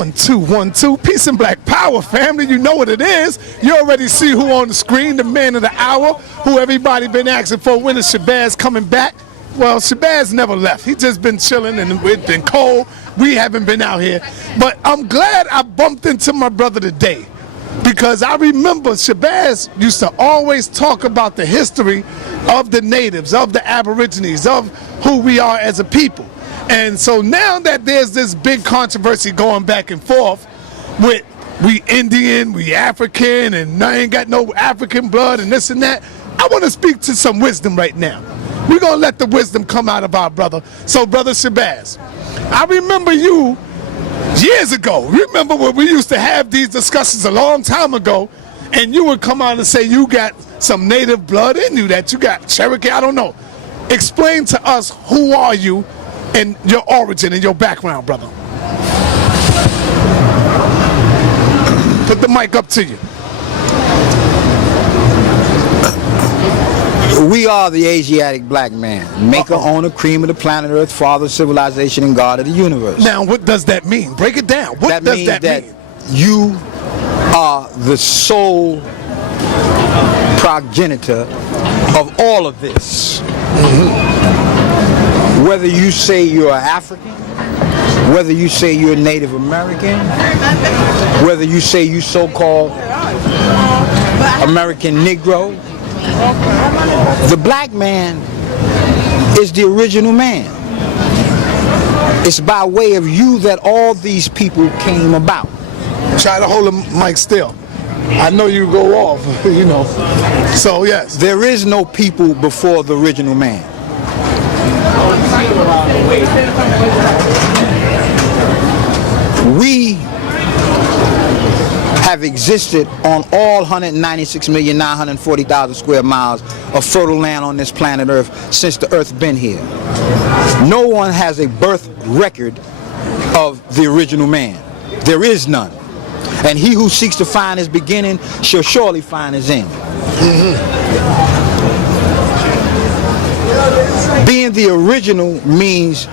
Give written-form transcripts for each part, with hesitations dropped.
1, 2. Peace and black power, family. You know what it is. You already see who on the screen, the man of the hour, who everybody been asking for. When is Shabazz coming back? Well, Shabazz never left. He just been chilling and it's been cold. We haven't been out here. But I'm glad I bumped into my brother today, because I remember Shabazz used to always talk about the history of the natives, of the Aborigines, of who we are as a people. And so now that there's this big controversy going back and forth with we Indian, we African, and I ain't got no African blood and this and that, I want to speak to some wisdom right now. We're going to let the wisdom come out of our brother. So, Brother Shabazz, I remember you years ago. Remember when we used to have these discussions a long time ago, and you would come out and say you got some native blood in you, that you got Cherokee, I don't know. Explain to us, who are you and your origin and your background, brother. Put the mic up to you. We are the Asiatic black man, maker, owner, cream of the planet Earth, father of civilization, and God of the universe. Now, what does that mean? Break it down. What does that mean? You are the sole progenitor of all of this. Whether you say you're African, whether you say you're Native American, whether you say you so-called American Negro, the black man is the original man. It's by way of you that all these people came about. Try to hold the mic still. I know you go off, you know. So, yes. There is no people before the original man. We have existed on all 196,940,000 square miles of fertile land on this planet Earth since the Earth been here. No one has a birth record of the original man. There is none. And he who seeks to find his beginning shall surely find his end. Being the original means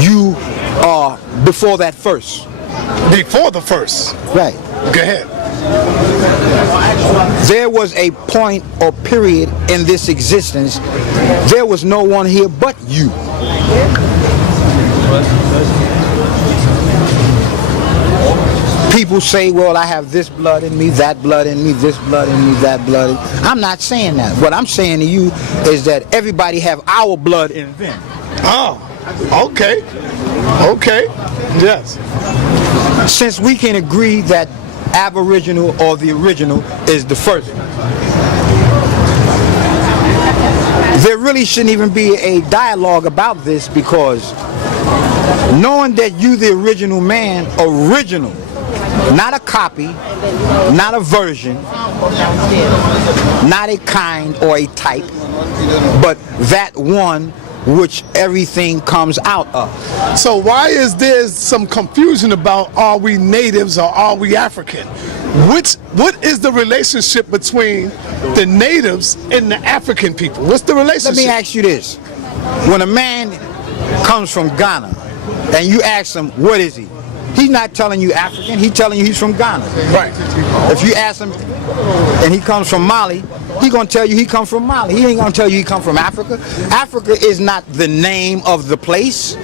you are before that first. Before the first. Right. Go ahead. There was a point or period in this existence, there was no one here but you. People say, well, I have this blood in me, that blood in me, this blood in me, that blood in me. I'm not saying that. What I'm saying to you is that everybody have our blood in them. Oh, okay. Okay. Yes. Since we can agree that Aboriginal or the original is the first, there really shouldn't even be a dialogue about this, because knowing that you the original man, original, not a copy, not a version, not a kind or a type, but that one which everything comes out of. So why is there some confusion about, are we natives or are we African? What is the relationship between the natives and the African people? What's the relationship? Let me ask you this. When a man comes from Ghana and you ask him, what is he? He's not telling you African, he's telling you he's from Ghana. Right. If you ask him and he comes from Mali, he's going to tell you he comes from Mali. He ain't going to tell you he comes from Africa. Africa is not the name of the place.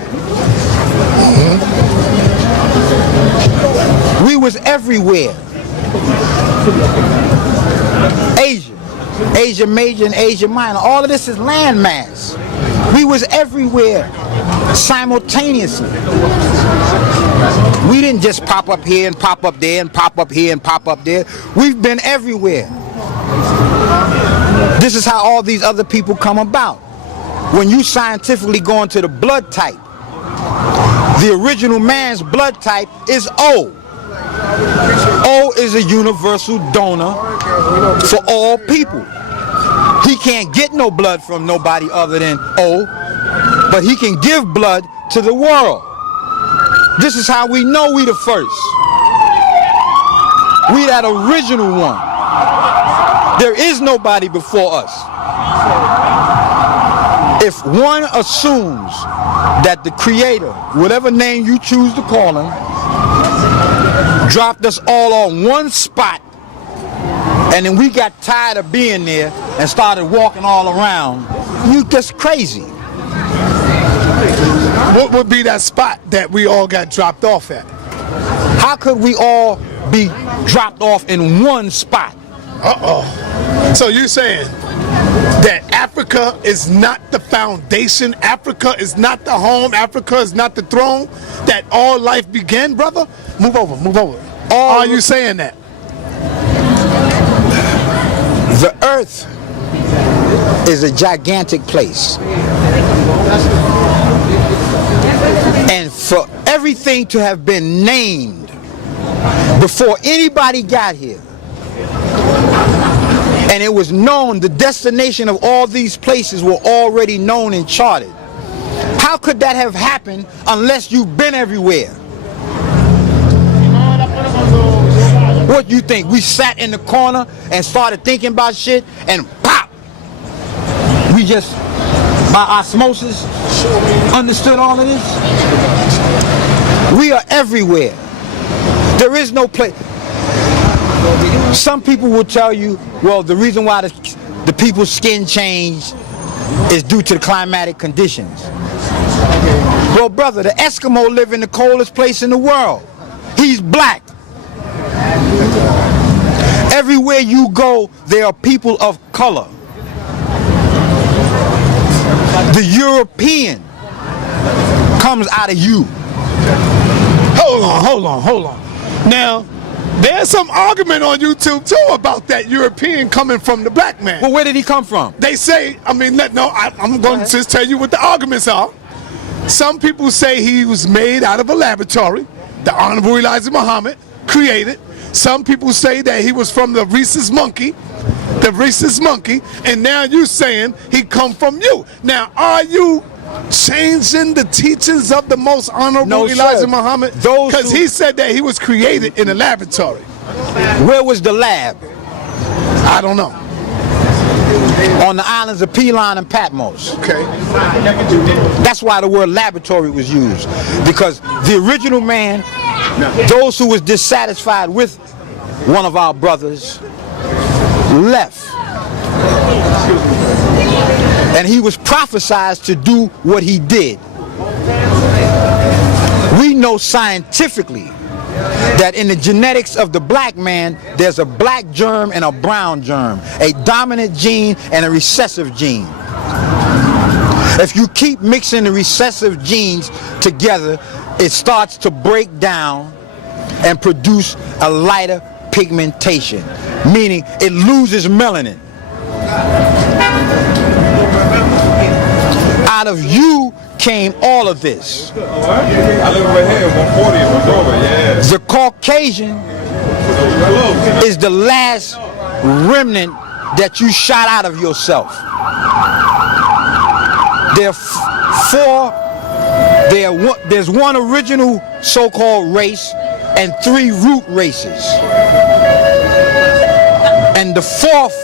We was everywhere. Asia Major and Asia Minor, all of this is landmass. We was everywhere simultaneously. We didn't just pop up here and pop up there and pop up here and pop up there. We've been everywhere. This is how all these other people come about. When you scientifically go into the blood type, the original man's blood type is O. O is a universal donor for all people. He can't get no blood from nobody other than O, but he can give blood to the world. This is how we know we the first. We that original one. There is nobody before us. If one assumes that the Creator, whatever name you choose to call him, dropped us all on one spot, and then we got tired of being there and started walking all around. You just crazy. What would be that spot that we all got dropped off at? How could we all be dropped off in one spot? So you're saying that Africa is not the foundation, Africa is not the home, Africa is not the throne, that all life began, brother? Move over, move over. Are you saying that? The earth is a gigantic place. And for everything to have been named before anybody got here, and it was known, the destination of all these places were already known and charted. How could that have happened unless you've been everywhere? What you think? We sat in the corner and started thinking about shit and pop! We just, by osmosis, understood all of this? We are everywhere. There is no place. Some people will tell you, well, the reason why the people's skin changed is due to the climatic conditions. Well, brother, the Eskimo live in the coldest place in the world. He's black. Everywhere you go, there are people of color. The European comes out of you. Hold on. Now, there's some argument on YouTube too about that European coming from the black man. Well, where did he come from? They say, I'm going to just tell you what the arguments are. Some people say he was made out of a laboratory. The Honorable Elijah Muhammad created. Some people say that he was from the rhesus monkey. And now you're saying he come from you. Now, are you changing the teachings of the most honorable Elijah Muhammad? Because he said that he was created in a laboratory. Where was the lab? I don't know. On the islands of Pelon and Patmos. Okay. That's why the word laboratory was used. Because the original man, those who was dissatisfied with one of our brothers, left. And he was prophesied to do what he did. We know scientifically that in the genetics of the black man, there's a black germ and a brown germ, a dominant gene and a recessive gene. If you keep mixing the recessive genes together, it starts to break down and produce a lighter pigmentation, meaning it loses melanin. Out of you came all of this. I live right here, 140, yeah. The Caucasian is the last remnant that you shot out of yourself. There's one original so-called race and 3 root races. And the 4th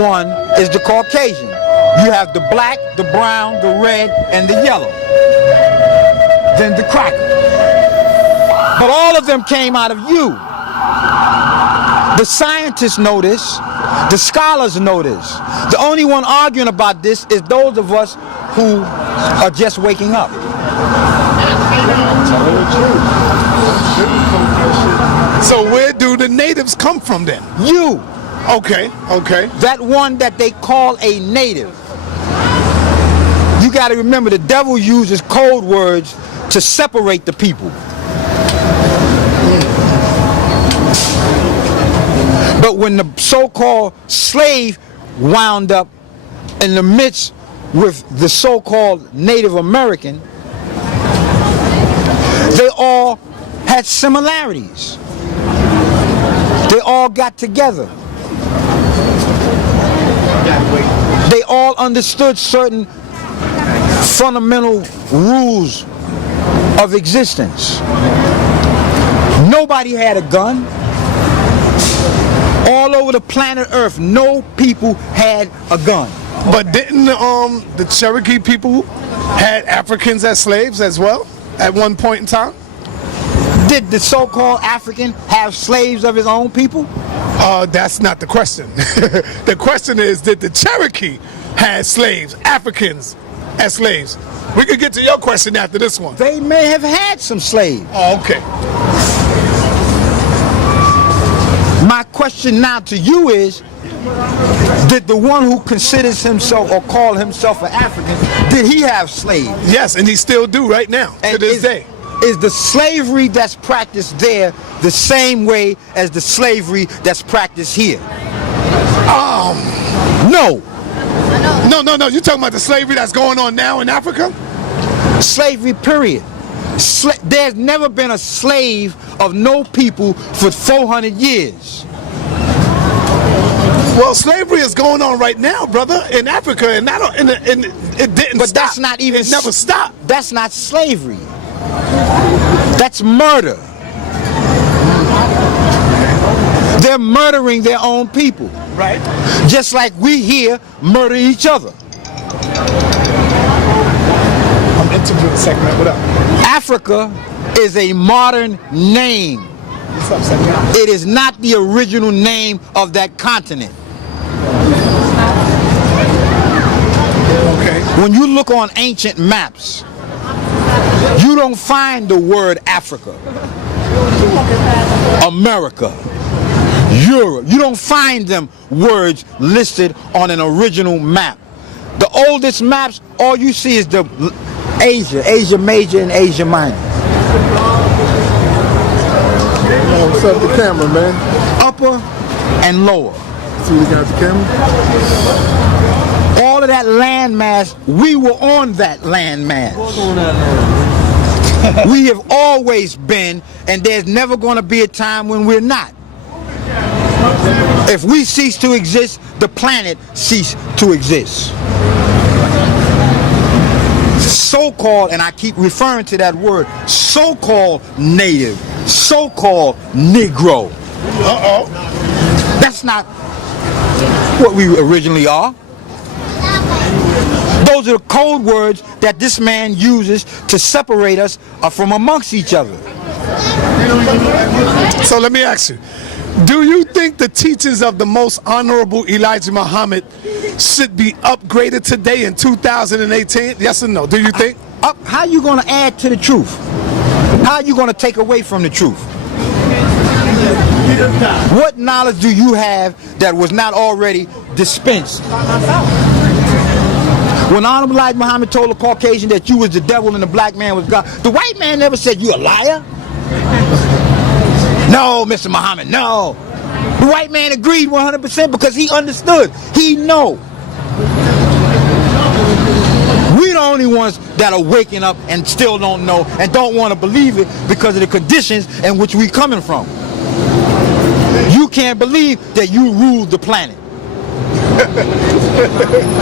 one is the Caucasian. You have the black, the brown, the red, and the yellow. Then the cracker. But all of them came out of you. The scientists know this. The scholars know this. The only one arguing about this is those of us who are just waking up. So where do the natives come from then? You. Okay. That one that they call a native. You got to remember, the devil uses code words to separate the people. But when the so-called slave wound up in the midst with the so-called Native American, they all had similarities. They all got together. They all understood certain fundamental rules of existence. Nobody had a gun. All over the planet Earth, no people had a gun. But didn't the Cherokee people had Africans as slaves as well at one point in time? Did the so-called African have slaves of his own people? That's not the question. The question is, did the Cherokee have slaves, Africans as slaves? We could get to your question after this one. They may have had some slaves. Oh, okay. My question now to you is, did the one who considers himself or call himself an African, did he have slaves? Yes, and he still do right now, to this day. Is the slavery that's practiced there the same way as the slavery that's practiced here? No. No. You're talking about the slavery that's going on now in Africa? Slavery, period. There's never been a slave of no people for 400 years. Well, slavery is going on right now, brother, in Africa, and it didn't But stop. that's not even... It never stopped. That's not slavery. That's murder. They're murdering their own people. Right. Just like we here murder each other. I'm interviewing the segment. What up? Africa is a modern name. What's up, segment? It is not the original name of that continent. Okay. When you look on ancient maps, you don't find the word Africa, America, Europe. You don't find them words listed on an original map. The oldest maps, all you see is the Asia Major and Asia Minor. Oh, what's up, the camera, man? Upper and lower. See we got the camera? All of that landmass, we were on that landmass. We have always been, and there's never going to be a time when we're not. If we cease to exist, the planet cease to exist. So-called, and I keep referring to that word, so-called native, so-called Negro. That's not what we originally are. Those are the code words that this man uses to separate us from amongst each other. So let me ask you, do you think the teachings of the most honorable Elijah Muhammad should be upgraded today in 2018? Yes or no? Do you think? How are you going to add to the truth? How are you going to take away from the truth? What knowledge do you have that was not already dispensed? When Honorable Elijah Muhammad told the Caucasian that you was the devil and the black man was God, the white man never said you a liar. No, Mr. Muhammad, no. The white man agreed 100% because he understood. He know. We the only ones that are waking up and still don't know and don't want to believe it because of the conditions in which we coming from. You can't believe that you ruled the planet.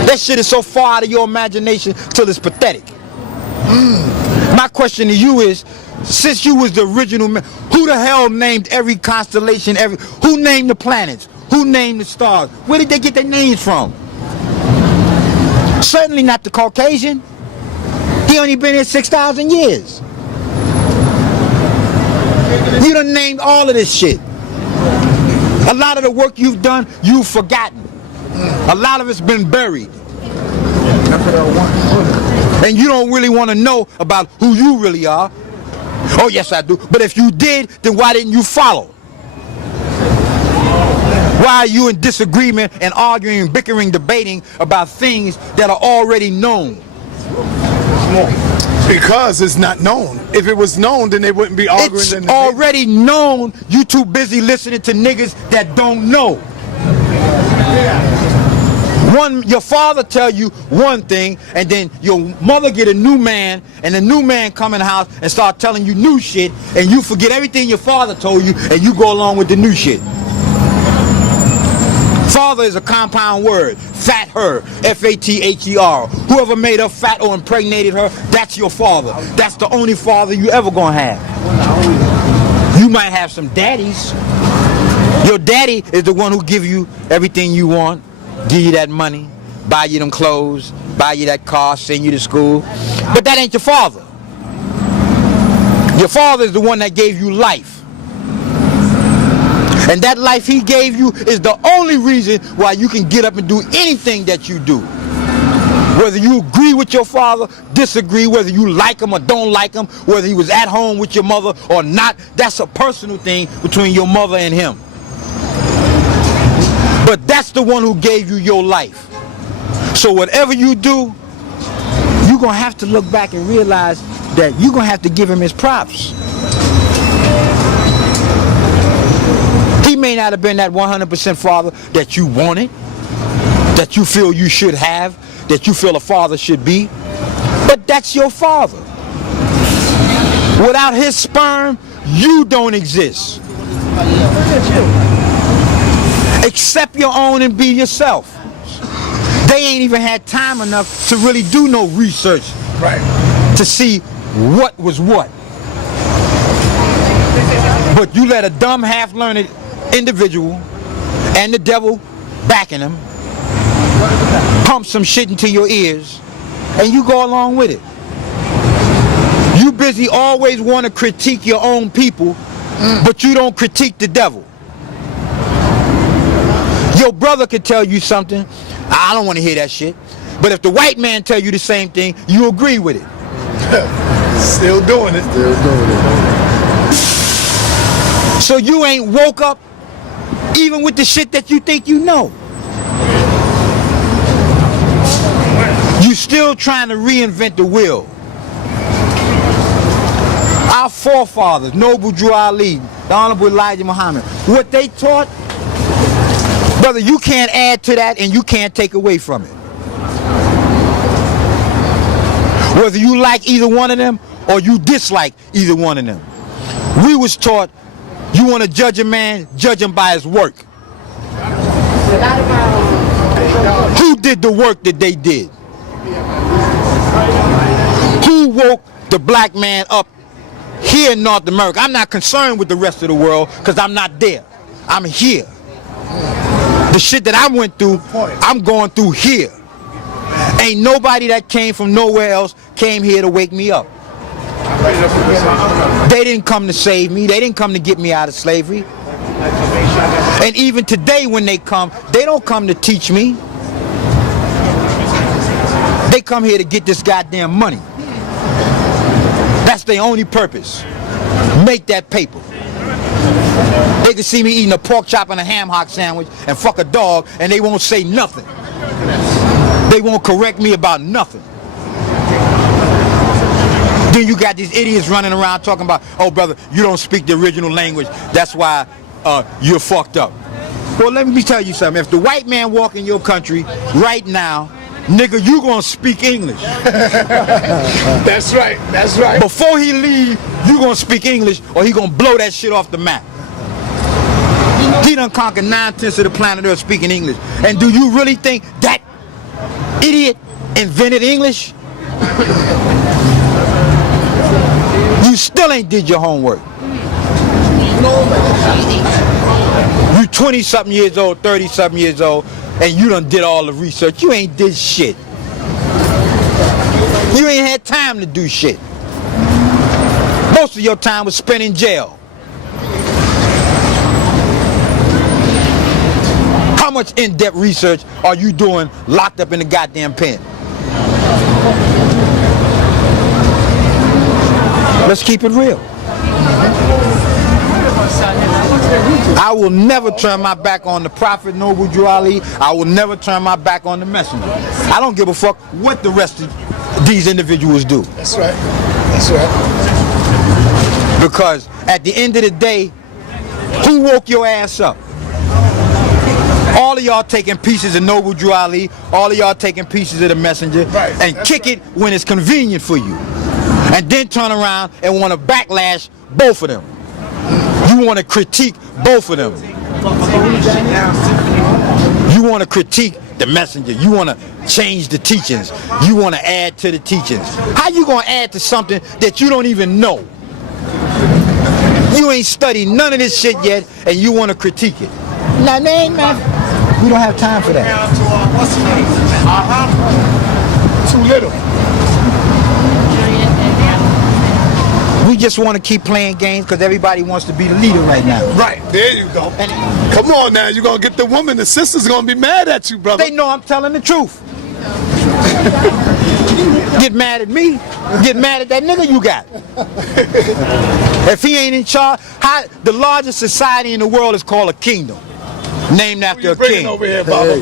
That shit is so far out of your imagination till it's pathetic. My question to you is, since you was the original man, who the hell named every constellation, who named the planets? Who named the stars? Where did they get their names from? Certainly not the Caucasian. He only been here 6,000 years. You done named all of this shit. A lot of the work you've done, you've forgotten. A lot of it's been buried. And you don't really want to know about who you really are. Oh yes I do. But if you did, then why didn't you follow? Why are you in disagreement and arguing, bickering, debating about things that are already known? Because it's not known. If it was known, then they wouldn't be arguing. It's already known. You too busy listening to niggas that don't know. Your father tell you one thing, and then your mother get a new man, and the new man come in the house and start telling you new shit, and you forget everything your father told you, and you go along with the new shit. Father is a compound word. Fat her, F-A-T-H-E-R. Whoever made her fat or impregnated her, that's your father. That's the only father you ever gonna have. You might have some daddies. Your daddy is the one who give you everything you want. Give you that money, buy you them clothes, buy you that car, send you to school. But that ain't your father. Your father is the one that gave you life. And that life he gave you is the only reason why you can get up and do anything that you do. Whether you agree with your father, disagree, whether you like him or don't like him, whether he was at home with your mother or not, that's a personal thing between your mother and him. But that's the one who gave you your life. So whatever you do, you're going to have to look back and realize that you're going to have to give him his props. He may not have been that 100% father that you wanted, that you feel you should have, that you feel a father should be, but that's your father. Without his sperm, you don't exist. Accept your own and be yourself. They ain't even had time enough to really do no research, Right. to see what was what. But you let a dumb, half-learned individual and the devil backing him pump some shit into your ears and you go along with it. You busy always want to critique your own people, but you don't critique the devil. Your brother could tell you something, I don't want to hear that shit. But if the white man tell you the same thing, you agree with it. Still doing it. So you ain't woke up even with the shit that you think you know. You still trying to reinvent the wheel. Our forefathers, Noble Drew Ali, the Honorable Elijah Muhammad, what they taught, brother, you can't add to that and you can't take away from it. Whether you like either one of them or you dislike either one of them. We was taught you want to judge a man, judge him by his work. Who did the work that they did? Who woke the black man up here in North America? I'm not concerned with the rest of the world because I'm not there. I'm here. The shit that I went through, I'm going through here. Ain't nobody that came from nowhere else came here to wake me up. They didn't come to save me. They didn't come to get me out of slavery. And even today when they come, they don't come to teach me. They come here to get this goddamn money. That's their only purpose. Make that paper. They can see me eating a pork chop and a ham hock sandwich and fuck a dog and they won't say nothing. They won't correct me about nothing. Then you got these idiots running around talking about, oh brother, you don't speak the original language, that's why you're fucked up. Well, let me tell you something. If the white man walk in your country right now, nigga, you gonna speak English. That's right. That's right. Before he leave, you gonna speak English or he gonna blow that shit off the map. He done conquered 9/10 of the planet Earth speaking English. And do you really think that idiot invented English? You still ain't did your homework. You 20-something years old, 30-something years old, and you done did all the research. You ain't did shit. You ain't had time to do shit. Most of your time was spent in jail. How much in-depth research are you doing locked up in the goddamn pen? Let's keep it real. I will never turn my back on the Prophet Noble Drew Ali. I will never turn my back on the messenger. I don't give a fuck what the rest of these individuals do. That's right. That's right. Because at the end of the day, who woke your ass up? All of y'all taking pieces of Noble Drew Ali, all of y'all taking pieces of the messenger, Right. and kick it when it's convenient for you. And then turn around and want to backlash both of them. You want to critique both of them. You want to critique the messenger. You want to change the teachings. You want to add to the teachings. How you going to add to something that you don't even know? You ain't studied none of this shit yet and you want to critique it. Nah, man, we don't have time for that. Too little. We just want to keep playing games because everybody wants to be the leader right now. Right, there you go. Come on now, you're going to get the woman. The sister's going to be mad at you, brother. They know I'm telling the truth. Get mad at me, get mad at that nigga you got. If he ain't in charge, the largest society in the world is called a kingdom, named after a king. Over here, Baba.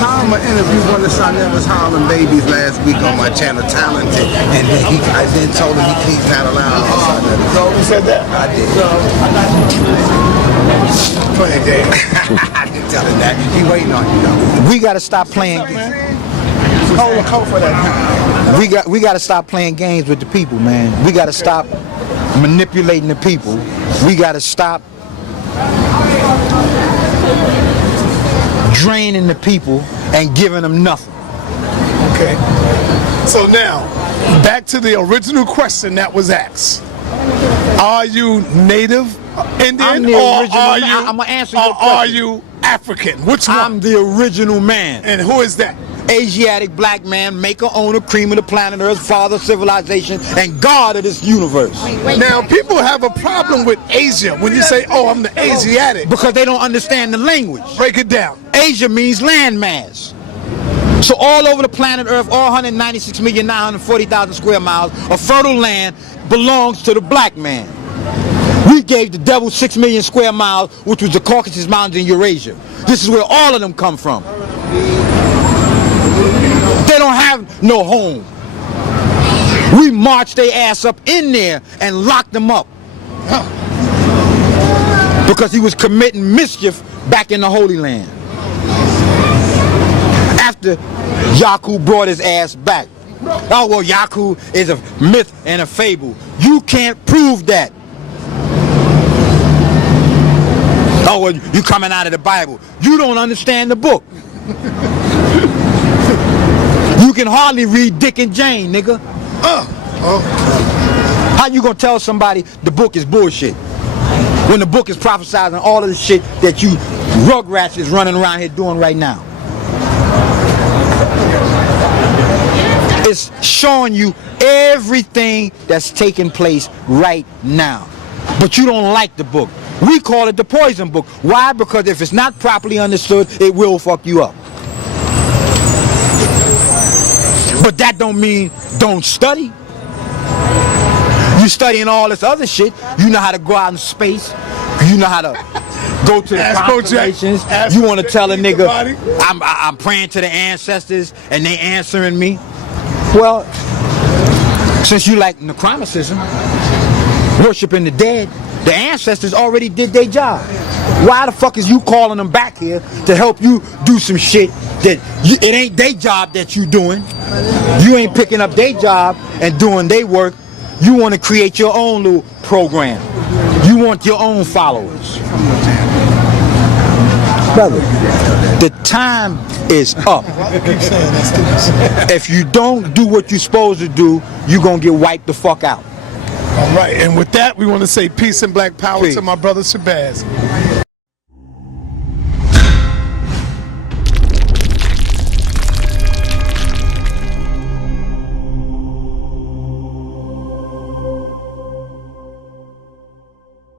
Harlem interviewed one of the son that was Harlem Babies last week on my channel, Talented, and then I then told him he's not allowed on Sunday. Who said that? I did. I did tell him that. He waiting on you though. We gotta stop playing. Hold for that. We gotta stop playing games with the people, man. We gotta stop manipulating the people. We gotta stop draining the people and giving them nothing. Okay. So now, back to the original question that was asked. Are you native Indian I'm the or original are man. you, I'm gonna answer or your question. are you African? Which one? I'm the original man. And who is that? Asiatic black man, maker, owner, cream of the planet Earth, father of civilization, and God of this universe. Now, people have a problem with Asia when you say, oh, I'm the Asiatic. Because they don't understand the language. Break it down. Asia means landmass. So all over the planet Earth, all 196,940,000 square miles of fertile land belongs to the black man. We gave the devil 6 million square miles, which was the Caucasus Mountains in Eurasia. This is where all of them come from. They don't have no home. We marched their ass up in there and locked them up. Because he was committing mischief back in the Holy Land. After Yaku brought his ass back. Oh, well, Yaku is a myth and a fable. You can't prove that. Oh, well, you coming out of the Bible. You don't understand the book. You can hardly read Dick and Jane, nigga. How you gonna tell somebody the book is bullshit when the book is prophesizing all of the shit that you rugrats is running around here doing right now? It's showing you everything that's taking place right now. But you don't like the book. We call it the poison book. Why? Because if it's not properly understood, it will fuck you up. But that don't mean don't study. You studying all this other shit. You know how to go out in space. You know how to go to the constellations. You want to tell a nigga, I'm praying to the ancestors and they answering me. Well, since you like necromancy, worshiping the dead, the ancestors already did their job. Why the fuck is you calling them back here to help you do some shit that it ain't their job that you doing? You ain't picking up their job and doing their work. You want to create your own little program. You want your own followers. Brother, the time is up. If you don't do what you're supposed to do, you're going to get wiped the fuck out. All right, and with that, we want to say peace and black power Peace. to my brother Shabazz.